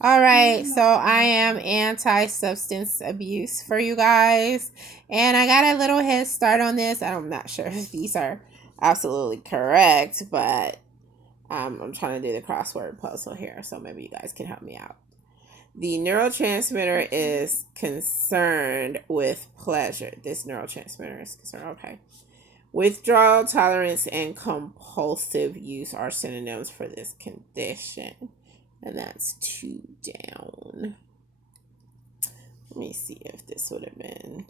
All right, so I am anti-substance abuse for you guys, and I got a little head start on this. I'm not sure if these are absolutely correct, but I'm trying to do the crossword puzzle here, so maybe you guys can help me out. The neurotransmitter is concerned with pleasure. This neurotransmitter is concerned. Okay. Withdrawal, tolerance, and compulsive use are synonyms for this condition. And that's 2 down. Let me see if this would have been.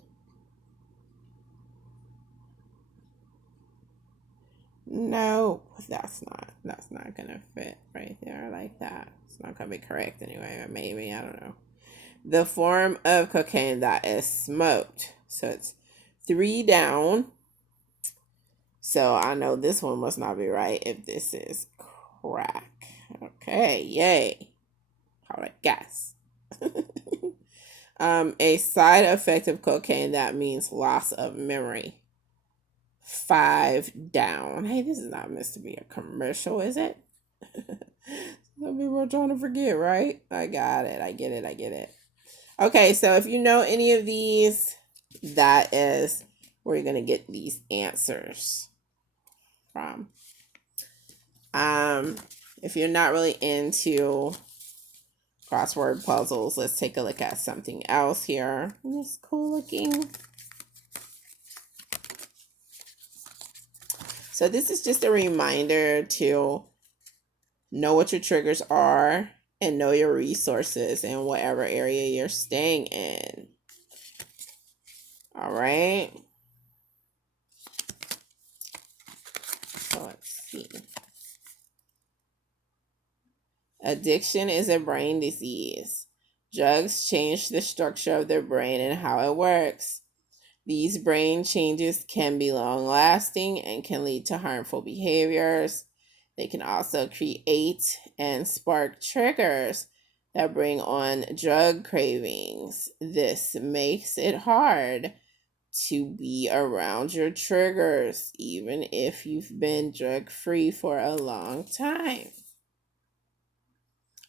No, that's not gonna fit right there like that. It's not gonna be correct anyway, or maybe, I don't know. The form of cocaine that is smoked. So it's 3 down. So I know this one must not be right if this is crack. Okay, yay. How would I guess? A side effect of cocaine that means loss of memory. 5 down. Hey, this is not meant to be a commercial, is it? Some people are trying to forget, right? I got it. I get it. Okay, so if you know any of these, that is where you're going to get these answers from. If you're not really into crossword puzzles, let's take a look at something else here. It's cool looking. So this is just a reminder to know what your triggers are and know your resources in whatever area you're staying in. All right. So let's see. Addiction is a brain disease. Drugs change the structure of the brain and how it works. These brain changes can be long-lasting and can lead to harmful behaviors. They can also create and spark triggers that bring on drug cravings. This makes it hard to be around your triggers, even if you've been drug-free for a long time.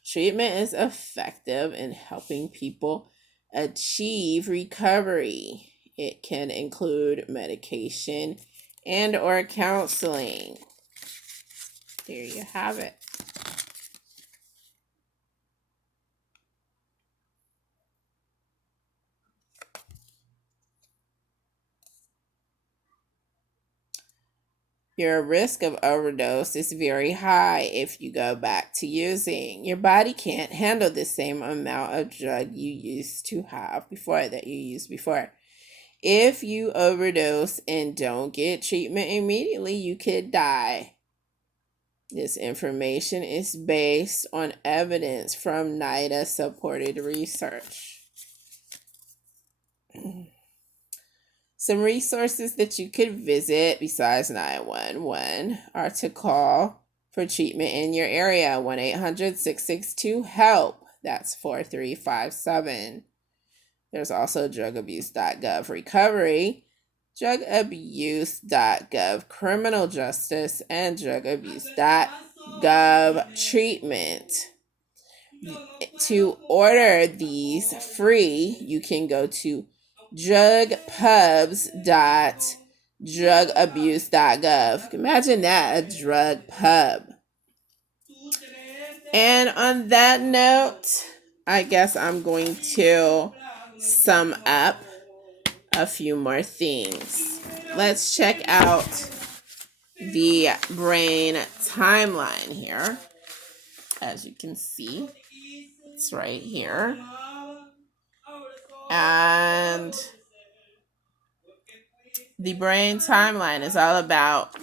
Treatment is effective in helping people achieve recovery. It can include medication and or counseling. There you have it. Your risk of overdose is very high if you go back to using. Your body can't handle the same amount of drug you used to have before that you used before. If you overdose and don't get treatment immediately, you could die. This information is based on evidence from NAADAC supported research. Some resources that you could visit besides 911 are to call for treatment in your area, 1-800-662-HELP. That's 4357. There's also drugabuse.gov recovery, drugabuse.gov criminal justice, and drugabuse.gov treatment. To order these free, you can go to drugpubs.drugabuse.gov. Imagine that, a drug pub. And on that note, I guess I'm going to sum up a few more things. Let's check out the brain timeline here. As you can see, it's right here. And the brain timeline is all about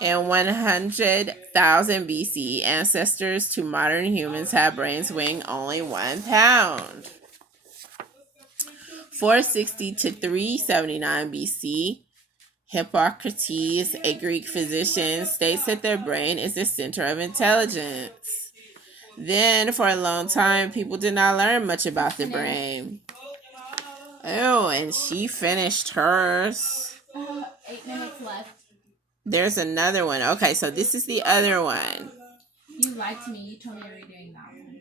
in 100,000 BC, ancestors to modern humans had brains weighing only 1 pound. 460 to 379 BC, Hippocrates, a Greek physician, states that the brain is the center of intelligence. Then, for a long time, people did not learn much about the brain. Oh, and she finished hers. 8 minutes left. There's another one. Okay, so this is the other one. You lied to me. You told me you were redoing that one.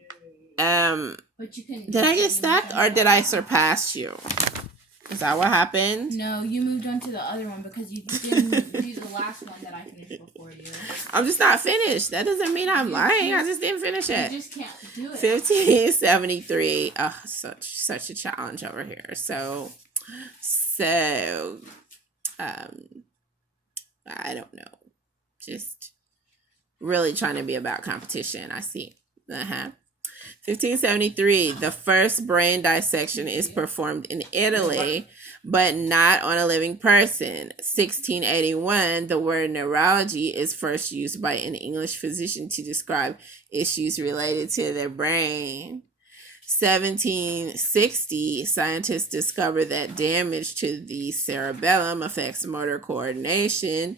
But you can. Did I get stuck or did I surpass you? Is that what happened? No, you moved on to the other one because you didn't do the last one that I finished before you. I'm just not finished. That doesn't mean I'm lying. I just didn't finish it. You just can't do it. 1573. Oh, such a challenge over here. So, I don't know. Just really trying to be about competition. I see. 1573, the first brain dissection is performed in Italy, but not on a living person. 1681, the word neurology is first used by an English physician to describe issues related to the brain. 1760, scientists discover that damage to the cerebellum affects motor coordination.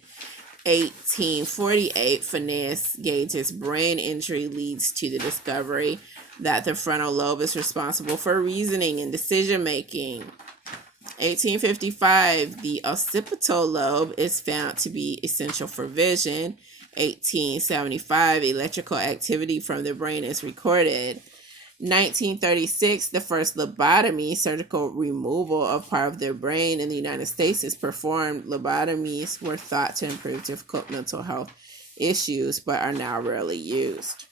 1848, Phineas Gage's brain injury leads to the discovery that the frontal lobe is responsible for reasoning and decision making. 1855, the occipital lobe is found to be essential for vision. 1875, electrical activity from the brain is recorded. 1936, the first lobotomy, surgical removal of part of their brain in the United States, is performed. Lobotomies were thought to improve difficult mental health issues, but are now rarely used.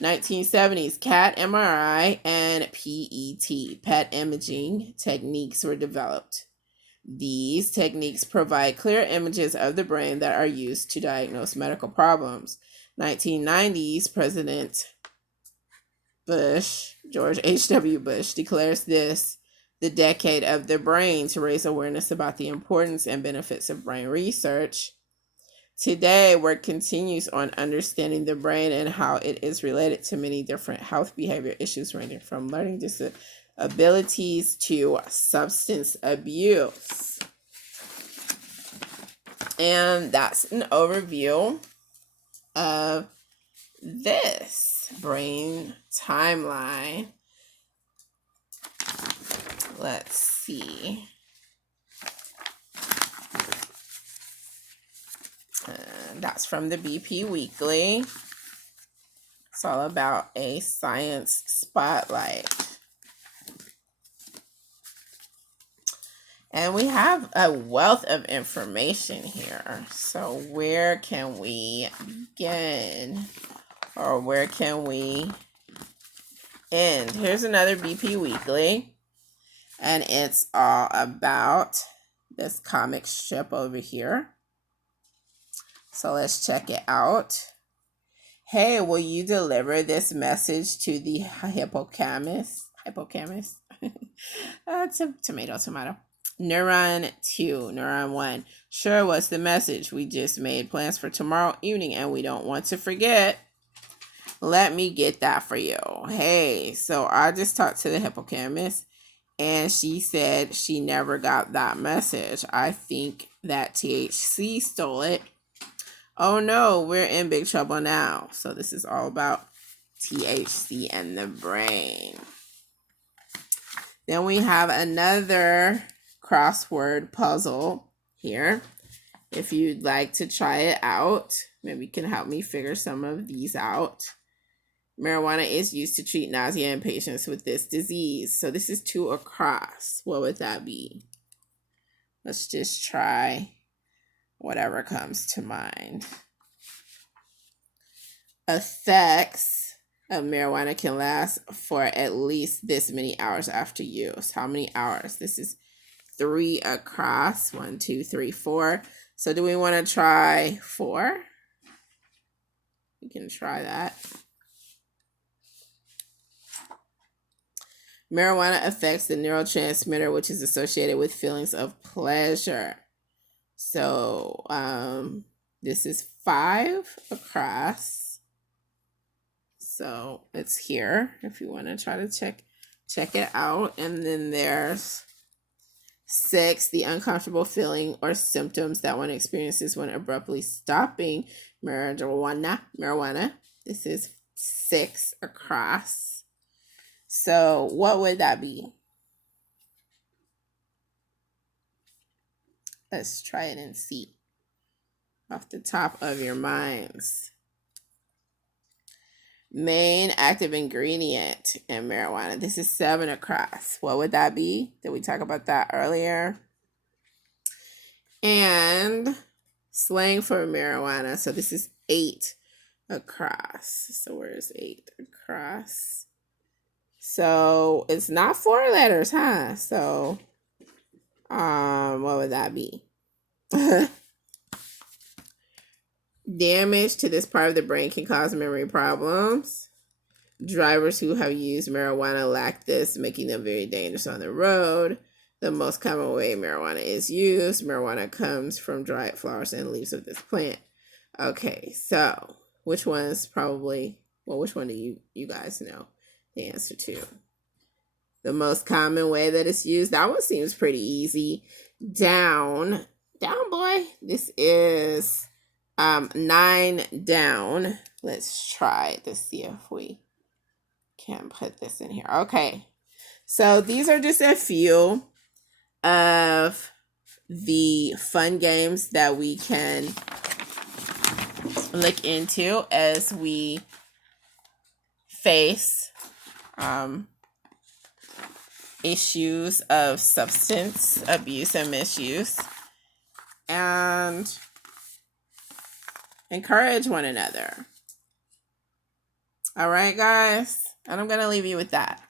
1970s, CAT MRI and PET imaging techniques were developed. These techniques provide clear images of the brain that are used to diagnose medical problems. 1990s, President Bush, George H.W. Bush, declares this the decade of the brain to raise awareness about the importance and benefits of brain research. Today, work continues on understanding the brain and how it is related to many different health behavior issues, ranging from learning disabilities to substance abuse. And that's an overview of this brain timeline. Let's see. That's from the BP Weekly. It's all about a science spotlight. And we have a wealth of information here. So where can we begin? Or where can we end? Here's another BP Weekly. And it's all about this comic strip over here. So let's check it out. Hey, will you deliver this message to the hippocampus? Tomato. Neuron 2, Neuron 1. Sure, what's the message? We just made plans for tomorrow evening and we don't want to forget. Let me get that for you. Hey, so I just talked to the hippocampus and she said she never got that message. I think that THC stole it. Oh no, we're in big trouble now. So this is all about THC and the brain. Then we have another crossword puzzle here. If you'd like to try it out, maybe you can help me figure some of these out. Marijuana is used to treat nausea in patients with this disease. So this is 2 across. What would that be? Let's just try whatever comes to mind. Effects of marijuana can last for at least this many hours after use. How many hours? This is 3 across. 1, 2, 3, 4. So do we want to try 4? We can try that. Marijuana affects the neurotransmitter, which is associated with feelings of pleasure. So this is 5 across. So it's here if you want to try to check it out. And then there's 6, the uncomfortable feeling or symptoms that one experiences when abruptly stopping marijuana. This is 6 across. So what would that be? Let's try it and see off the top of your minds. Main active ingredient in marijuana. This is 7 across. What would that be? Did we talk about that earlier? And slang for marijuana. So this is 8 across. So where's 8 across? So it's not 4 letters, huh? So what would that be? Damage to this part of the brain can cause memory problems. Drivers who have used marijuana lack this, making them very dangerous on the road. The most common way marijuana is used. Marijuana comes from dried flowers and leaves of this plant. Okay, so which one do you guys know the answer to? The most common way that it's used. That one seems pretty easy. Down, boy. This is 9 down. Let's try to see if we can put this in here. Okay, so these are just a few of the fun games that we can look into as we face issues of substance abuse and misuse, and encourage one another. All right, guys, and I'm going to leave you with that.